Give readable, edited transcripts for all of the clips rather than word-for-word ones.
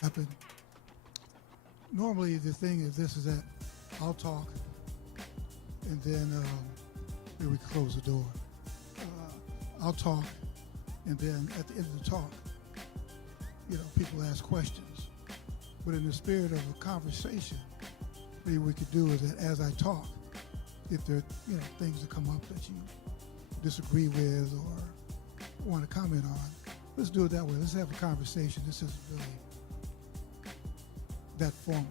happen. Normally the thing is this, is that I'll talk and then maybe we can close the door. I'll talk and then at the end of the talk, people ask questions. But in the spirit of a conversation, maybe we could do is that as I talk, if there are things that come up that you disagree with or want to comment on, let's do it that way. Let's have a conversation. This isn't really that formal.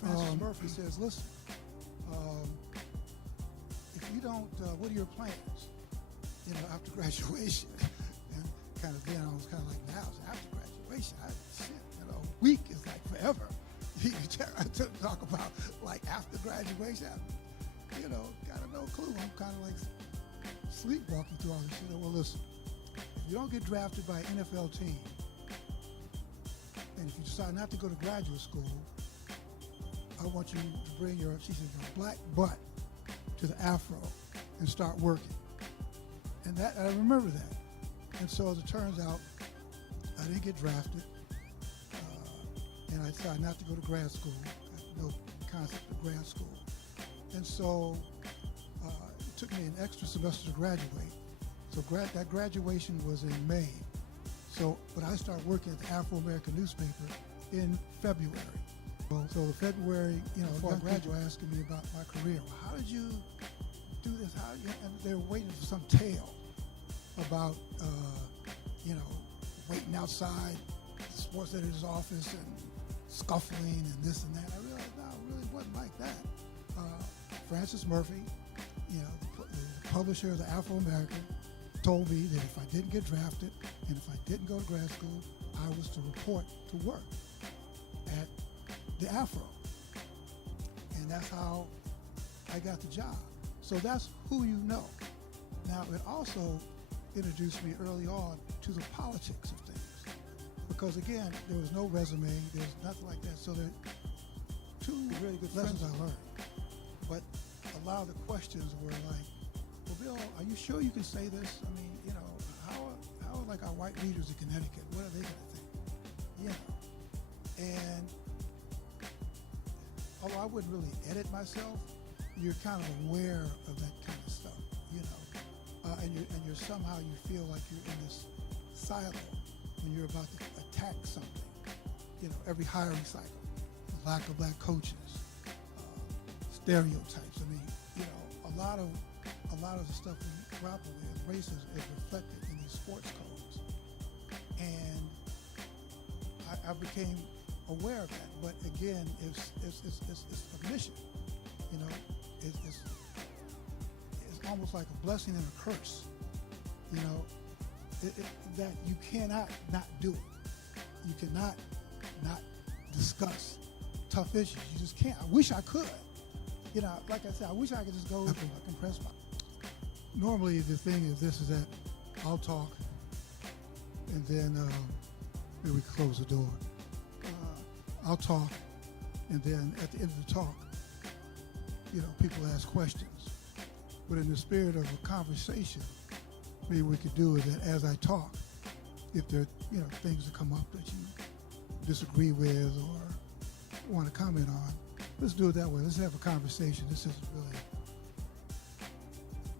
Francis Murphy says, listen, if you don't, what are your plans, after graduation? And kind of then I was kind of like, now it's after graduation. A week is like forever. I talk about like after graduation, got no clue. I'm kind of like sleepwalking through all this shit. Well, listen, if you don't get drafted by an NFL team, and if you decide not to go to graduate school, I want you to bring your black butt to the afro and start working. And that, I remember that. And so as it turns out, I didn't get drafted, and I decided not to go to grad school. I had no concept of grad school. And so it took me an extra semester to graduate. So that graduation was in May. But I started working at the Afro-American newspaper in February. So the February, before I graduated, asking me about my career. Well, how did you do this? And they were waiting for some tale about, waiting outside the sports editor's office and scuffling and this and that. I realized, no, it really wasn't like that. Francis Murphy, the publisher of the Afro-American, told me that if I didn't get drafted and if I didn't go to grad school, I was to report to work at the Afro. And that's how I got the job. So that's who you know. Now, it also introduced me early on to the politics of things. Because again, there was no resume, there was nothing like that. So there are two really good lessons I learned. But a lot of the questions were like, well, Bill, are you sure you can say this? I mean, how are like our white leaders in Connecticut? What are they gonna think? And although I wouldn't really edit myself, you're kind of aware of that kind of stuff, and you're somehow you feel like you're in this silo when you're about to attack something. Every hiring cycle, the lack of black coaches, stereotypes. I mean, a lot of the stuff we grapple with, racism, is reflected in these sports codes, and I became aware of that. But again, it's a mission. It's almost like a blessing and a curse. That you cannot not do it. You cannot not discuss tough issues. You just can't. I wish I could. Like I said, I wish I could just go and compress my. Normally the thing is this, is that I'll talk and then maybe we can close the door. I'll talk and then at the end of the talk, people ask questions. But in the spirit of a conversation, maybe we could do is that as I talk, if there are things that come up that you disagree with or want to comment on, let's do it that way. Let's have a conversation. This isn't really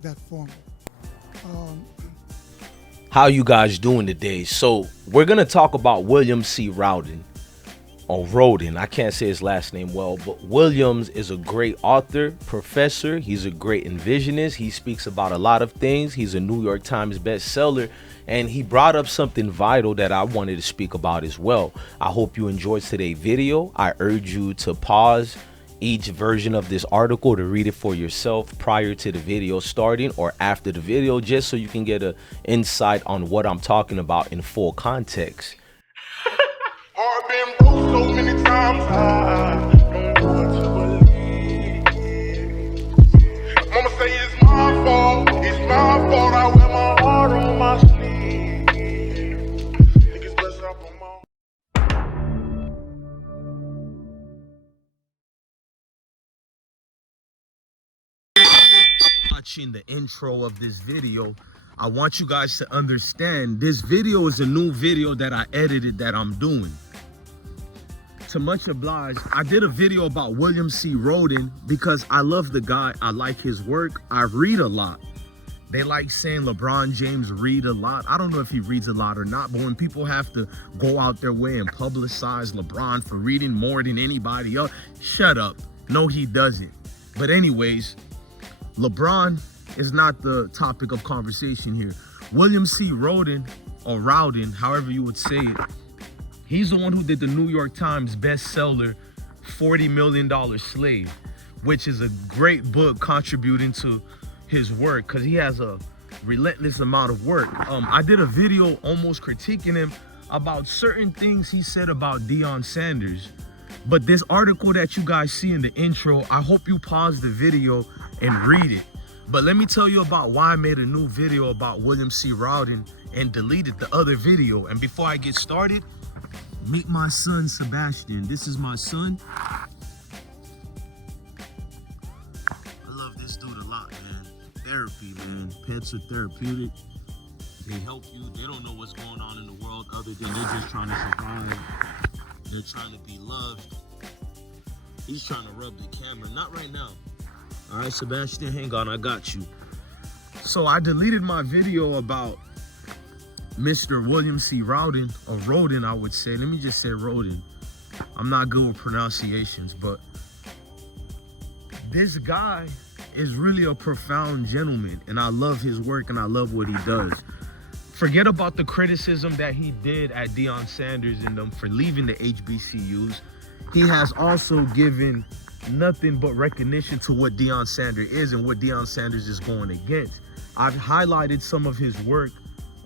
that formal. How you guys doing today? So we're gonna talk about William C. Rhoden, or Rhoden. I can't say his last name well, but Williams is a great author, professor. He's a great envisionist. He speaks about a lot of things. He's a New York Times bestseller, and he brought up something vital that I wanted to speak about as well. I hope you enjoyed today's video. I urge you to pause each version of this article to read it for yourself prior to the video starting or after the video, just so you can get an insight on what I'm talking about in full context. I've been broke so many times, I don't know what to believe. Mama say it's my fault, I wear my heart on my sleeve. Niggas bless up on my. Watching the intro of this video, I want you guys to understand this video is a new video that I edited that I'm doing. to much obliged. I did a video about William C. Rhoden because I love the guy. I like his work. I read a lot. They like saying LeBron James read a lot. I don't know if he reads a lot or not, but when people have to go out their way and publicize LeBron for reading more than anybody else, shut up. No, he doesn't. But anyways, LeBron is not the topic of conversation here. William C. Rhoden, or Rhoden, however you would say it, he's the one who did the New York Times bestseller, $40 Million Slave, which is a great book contributing to his work because he has a relentless amount of work. I did a video almost critiquing him about certain things he said about Deion Sanders. But this article that you guys see in the intro, I hope you pause the video and read it. But let me tell you about why I made a new video about William C. Rhoden and deleted the other video. And before I get started, meet my son, Sebastian. This is my son. I love this dude a lot, man. Therapy, man. Pets are therapeutic. They help you. They don't know what's going on in the world other than they're just trying to survive. They're trying to be loved. He's trying to rub the camera. Not right now. All right, Sebastian, hang on. I got you. So I deleted my video about Mr. William C. Rhoden, or Rhoden, I would say. Let me just say Rhoden. I'm not good with pronunciations, but this guy is really a profound gentleman, and I love his work and I love what he does. Forget about the criticism that he did at Deion Sanders and them for leaving the HBCUs. He has also given nothing but recognition to what Deion Sanders is and what Deion Sanders is going against. I've highlighted some of his work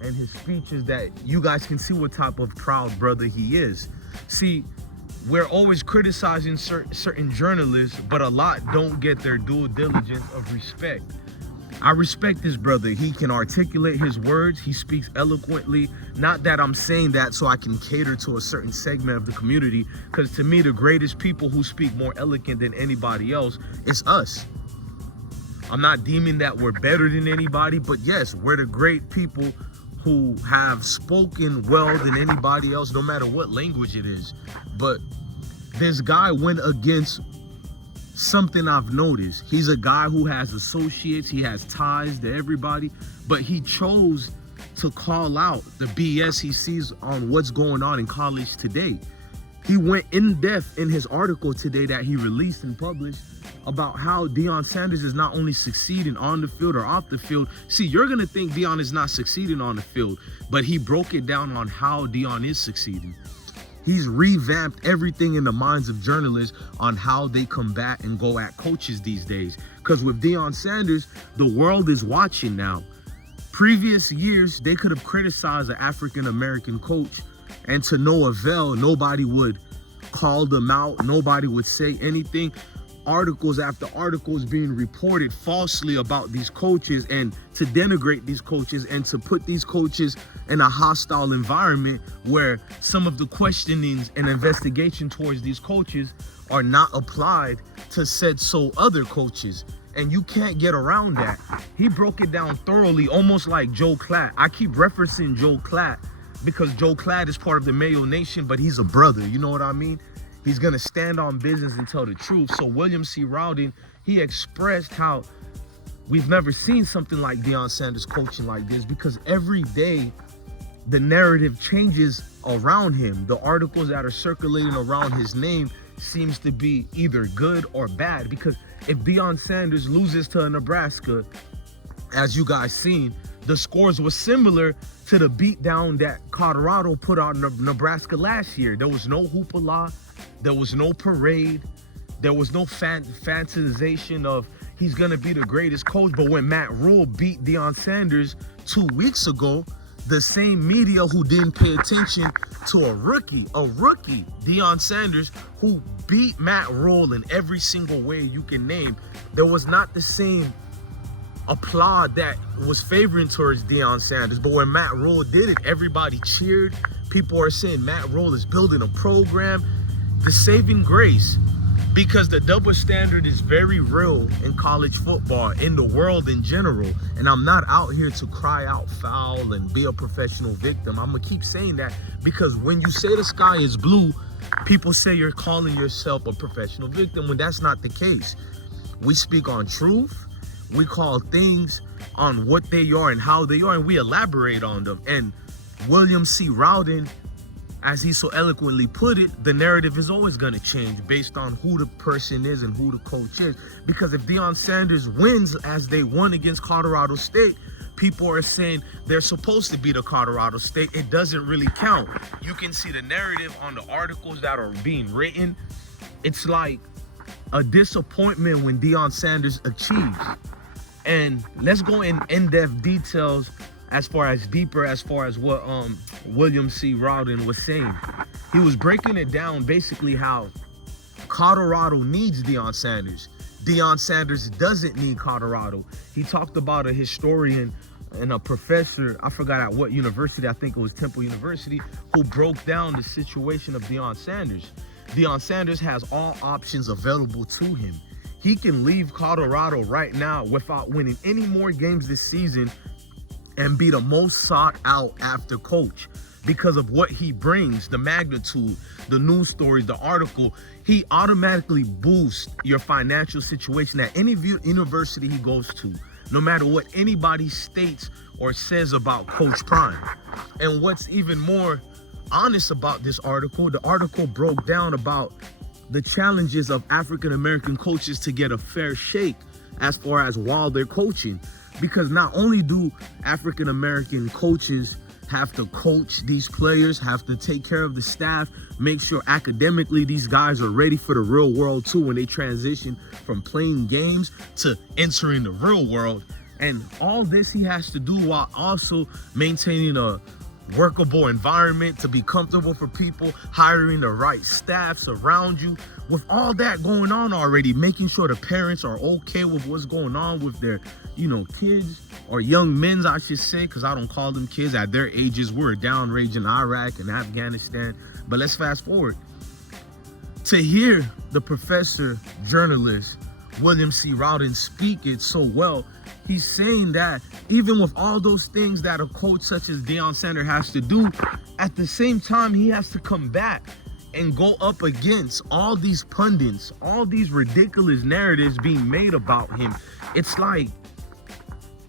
and his speeches that you guys can see what type of proud brother he is. See, we're always criticizing certain journalists, but a lot don't get their due diligence of respect. I respect this brother. He can articulate his words. He speaks eloquently. Not that I'm saying that so I can cater to a certain segment of the community, because to me, the greatest people who speak more eloquent than anybody else is us. I'm not deeming that we're better than anybody, but yes, we're the great people who have spoken well than anybody else, no matter what language it is. But this guy went against something I've noticed. He's a guy who has associates, he has ties to everybody, but he chose to call out the BS he sees on what's going on in college today. He went in depth in his article today that he released and published about how Deion Sanders is not only succeeding on the field or off the field. See, you're gonna think Deion is not succeeding on the field, but he broke it down on how Deion is succeeding. He's revamped everything in the minds of journalists on how they combat and go at coaches these days. Because with Deion Sanders, the world is watching now. Previous years, they could have criticized an African-American coach, and to no avail, nobody would call them out. Nobody would say anything. Articles after articles being reported falsely about these coaches and to denigrate these coaches and to put these coaches in a hostile environment where some of the questionings and investigation towards these coaches are not applied to said so other coaches. And you can't get around that. He broke it down thoroughly, almost like Joe Klatt. I keep referencing Joe Klatt because Joe Klatt is part of the Mayo Nation, but he's a brother, you know what I mean? He's gonna stand on business and tell the truth. So William C. Rhoden, he expressed how we've never seen something like Deion Sanders coaching like this, because every day the narrative changes around him. The articles that are circulating around his name seems to be either good or bad, because if Deion Sanders loses to Nebraska, as you guys seen, the scores were similar to the beatdown that Colorado put on Nebraska last year. There was no hoopla. There was no parade. There was no fantasization of he's going to be the greatest coach. But when Matt Rule beat Deion Sanders 2 weeks ago, the same media who didn't pay attention to a rookie, Deion Sanders, who beat Matt Rule in every single way you can name, there was not the same applaud that was favoring towards Deion Sanders. But when Matt Rule did it, everybody cheered. People are saying Matt Rule is building a program. The saving grace, because the double standard is very real in college football, in the world in general. And I'm not out here to cry out foul and be a professional victim. I'm gonna keep saying that, because when you say the sky is blue, people say you're calling yourself a professional victim when that's not the case. We speak on truth. We call things on what they are and how they are, and we elaborate on them. And William C. Rhoden, as he so eloquently put it, the narrative is always going to change based on who the person is and who the coach is. Because if Deion Sanders wins as they won against Colorado State, people are saying they're supposed to be the Colorado State. It doesn't really count. You can see the narrative on the articles that are being written. It's like a disappointment when Deion Sanders achieves. And let's go in in-depth details as far as what William C. Rhoden was saying. He was breaking it down basically how Colorado needs Deion Sanders. Deion Sanders doesn't need Colorado. He talked about a historian and a professor, I forgot at what university, I think it was Temple University, who broke down the situation of Deion Sanders. Deion Sanders has all options available to him. He can leave Colorado right now without winning any more games this season and be the most sought out after coach because of what he brings, the magnitude, the news stories, the article. He automatically boosts your financial situation at any university he goes to, no matter what anybody states or says about Coach Prime. And what's even more honest about this article, the article broke down about the challenges of African-American coaches to get a fair shake as far as while they're coaching. Because not only do African-American coaches have to coach these players, have to take care of the staff, make sure academically these guys are ready for the real world too when they transition from playing games to entering the real world. And all this he has to do while also maintaining a workable environment to be comfortable for people, hiring the right staffs around you. With all that going on already, making sure the parents are okay with what's going on with their, kids or young men, I should say, because I don't call them kids. At their ages, we're downrange in Iraq and Afghanistan. But let's fast forward. To hear the professor, journalist, William C. Rhoden speak it so well, he's saying that even with all those things that a coach such as Deion Sanders has to do, at the same time, he has to come back and go up against all these pundits, all these ridiculous narratives being made about him. It's like,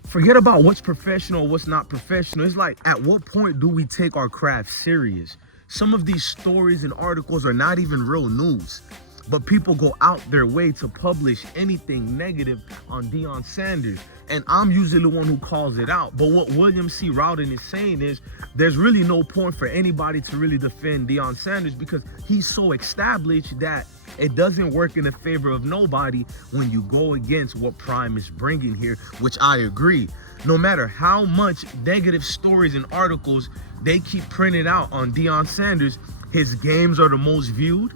forget about what's professional, what's not professional. It's like, at what point do we take our craft serious? Some of these stories and articles are not even real news, but people go out their way to publish anything negative on Deion Sanders. And I'm usually the one who calls it out. But what William C. Rhoden is saying is there's really no point for anybody to really defend Deion Sanders because he's so established that it doesn't work in the favor of nobody when you go against what Prime is bringing here, which I agree. No matter how much negative stories and articles they keep printing out on Deion Sanders, his games are the most viewed.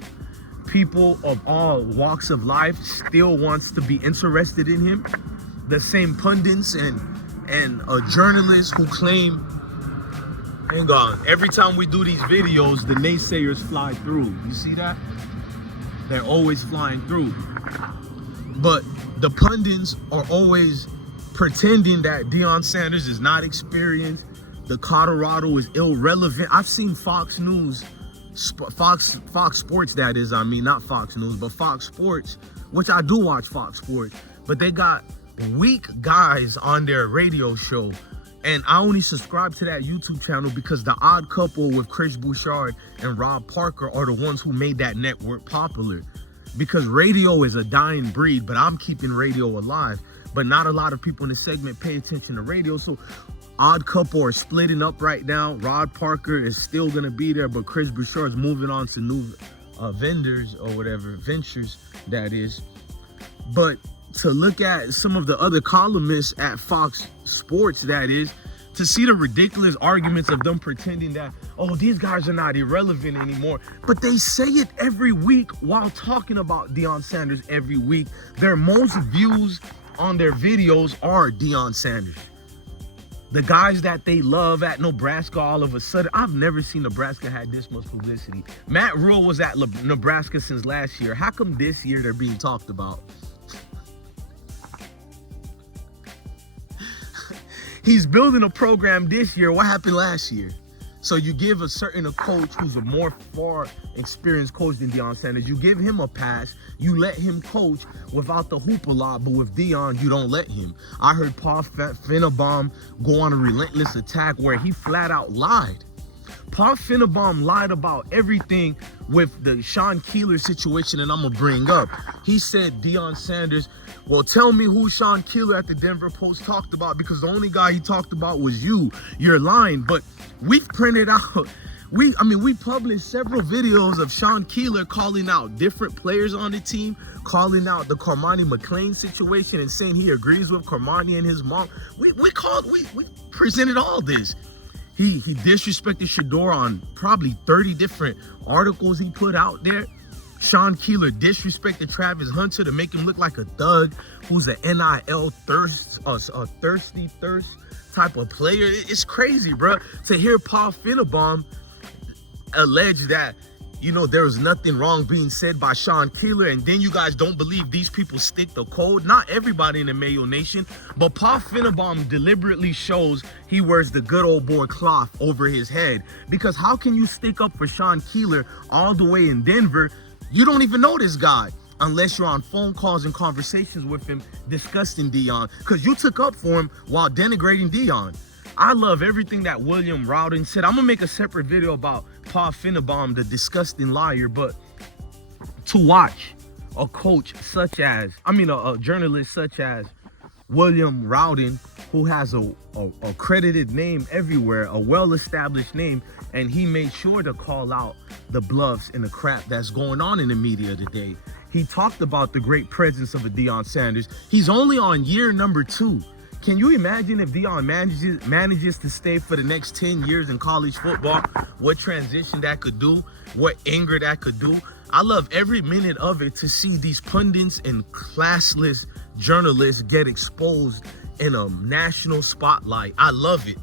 People of all walks of life still wants to be interested in him. The same pundits and journalists who claim, hang on, every time we do these videos, the naysayers fly through. You see that? They're always flying through. But the pundits are always pretending that Deion Sanders is not experienced. The Colorado is irrelevant. I've seen Fox News, Fox Sports, that is, I mean, not Fox News, but Fox Sports, which I do watch Fox Sports, but they got weak guys on their radio show. And I only subscribe to that YouTube channel because The Odd Couple with Chris Bouchard and Rob Parker are the ones who made that network popular. Because radio is a dying breed, but I'm keeping radio alive. But not a lot of people in the segment pay attention to radio. So Odd Couple are splitting up right now. Rod Parker is still going to be there, but Chris Bouchard's moving on to new ventures, that is. But to look at some of the other columnists at Fox Sports, that is, to see the ridiculous arguments of them pretending that, oh, these guys are not irrelevant anymore. But they say it every week while talking about Deion Sanders every week. Their most views on their videos are Deion Sanders. The guys that they love at Nebraska, all of a sudden, I've never seen Nebraska had this much publicity. Matt Rule was at Nebraska since last year. How come this year they're being talked about? He's building a program this year. What happened last year? So you give a coach who's a more far experienced coach than Deion Sanders. You give him a pass, you let him coach without the hoop a lot, but with Deion, you don't let him. I heard Paul Finebaum go on a relentless attack where he flat out lied. Paul Finebaum lied about everything with the Sean Keeler situation, and I'm going to bring up. He said Deion Sanders, well, tell me who Sean Keeler at the Denver Post talked about, because the only guy he talked about was you. You're lying. But we've printed out, we published several videos of Sean Keeler calling out different players on the team, calling out the Cormani McClain situation and saying he agrees with Cormani and his mom. We presented all this. He disrespected Shador on probably 30 different articles he put out there. Sean Keeler disrespected Travis Hunter to make him look like a thug who's an NIL thirsty type of player. It's crazy, bro. To hear Paul Finebaum allege that, you know, there was nothing wrong being said by Sean Keeler, and then you guys don't believe these people stick the code. Not everybody in the Mayo Nation, but Paul Finebaum deliberately shows he wears the good old boy cloth over his head. Because how can you stick up for Sean Keeler all the way in Denver? You don't even know this guy unless you're on phone calls and conversations with him discussing Deion, because you took up for him while denigrating Deion. I love everything that William Rhoden said. I'm gonna make a separate video about Paul Finebaum, the disgusting liar. But to watch a coach such as, a journalist such as William Rhoden, who has a credited name everywhere, a well-established name, and he made sure to call out the bluffs and the crap that's going on in the media today. He talked about the great presence of a Deion Sanders. He's only on year number 2. Can you imagine if Deion manages to stay for the next 10 years in college football? What transition that could do? What anger that could do? I love every minute of it to see these pundits and classless journalists get exposed in a national spotlight. I love it.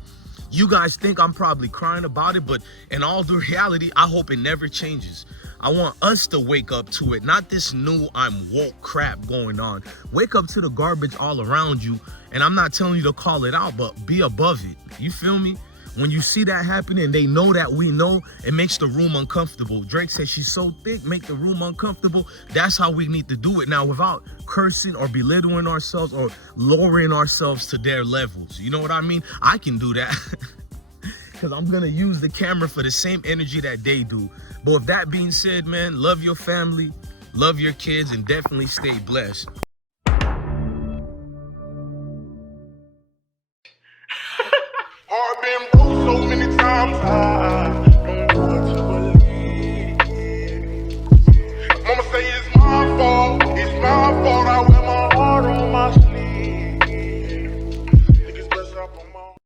You guys think I'm probably crying about it, but in all the reality, I hope it never changes. I want us to wake up to it, not this new I'm woke crap going on. Wake up to the garbage all around you, and I'm not telling you to call it out, but be above it. You feel me? When you see that happening, they know that we know, it makes the room uncomfortable. Drake says she's so thick, make the room uncomfortable. That's how we need to do it now, without cursing or belittling ourselves or lowering ourselves to their levels. You know what I mean? I can do that. Because I'm going to use the camera for the same energy that they do. But with that being said, man, love your family, love your kids, and definitely stay blessed.